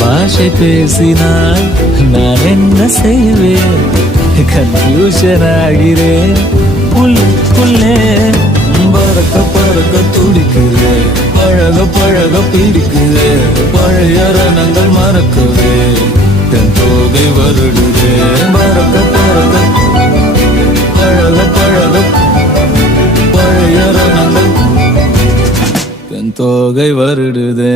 பாஷை பேசினால் நான் என்ன செய்வேன்? கன்ஃபியூஷன் ஆகிறேன் உள்ளே. பறக்க பறக்க துடிக்குது, பழக பழக பிடிக்குது, பழைய ரணங்கள் மறக்குது, தன் தோகை வருடுது. பறக்க பறக்க பழக பழக பழைய ரணங்கள் தன் தோகை வருடுது.